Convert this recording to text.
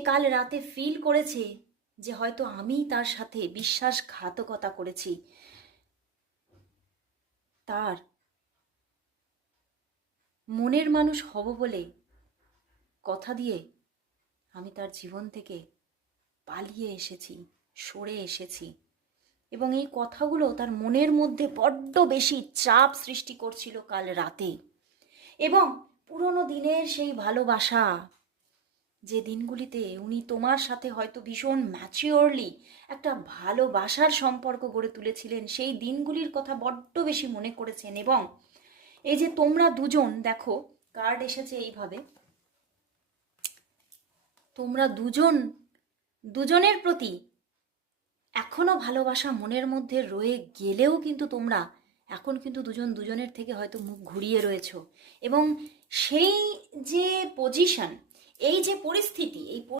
কাল রাতে ফিল করেছে যে হয়তো আমি তার সাথে বিশ্বাসঘাতকতা করেছি, তার মনের মানুষ হব বলে কথা দিয়ে আমি তার জীবন থেকে পালিয়ে এসেছি, সরে এসেছি। এবং এই কথাগুলো তার মনের মধ্যে বড্ড বেশি চাপ সৃষ্টি করছিল কাল রাতে। এবং পুরনো দিনের সেই ভালোবাসা, যে দিনগুলিতে উনি তোমার সাথে হয়তো ভীষণ ম্যাচিওরলি একটা ভালোবাসার সম্পর্ক গড়ে তুলেছিলেন, সেই দিনগুলির কথা বড্ড বেশি মনে করেছেন। এবং এই যে তোমরা দুজন, দেখো কার্ড এসেছে এইভাবে, তোমরা দুজন দুজনের প্রতি এখনো ভালোবাসা মনের মধ্যে রয়ে গেলেও কিন্তু তোমরা এখন কিন্তু দুজন দুজনের থেকে হয়তো মুখ ঘুরিয়ে রয়েছো। এবং সেই যে পজিশন, এই যে পরিস্থিতি, এই